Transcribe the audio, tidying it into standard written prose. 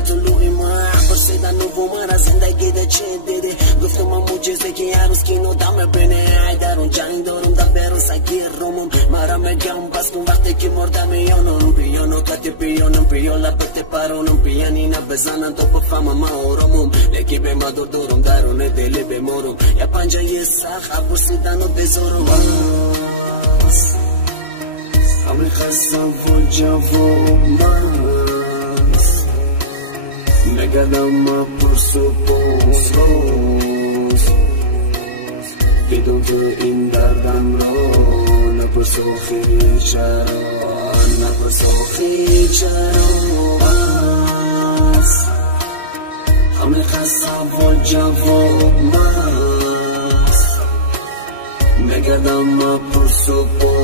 زدن طلوعی من پرسیدن نوومن از زندگی ده چه دیده گفتم من موجزه که هر روز کینو دمه بینه در اون جنگ دارم در برون سگیر رومم مرم میگم بس کن وقتی که مردم یانم بیانو کتی بیانم بیا لبت پرونم بیانی نبزنن تو بفهمم آرامم لگی به ما دورم درون دلی بمارم یا پنجه سخت پرسیدن و بذارم همه خستم و جوام است نگردم ما پرس و پرس روز دیدم که این دردم را نپرس و خیلی چرا نپرس و خیلی چرا است همه خستم و جوام است نگردم ما پرس و پرس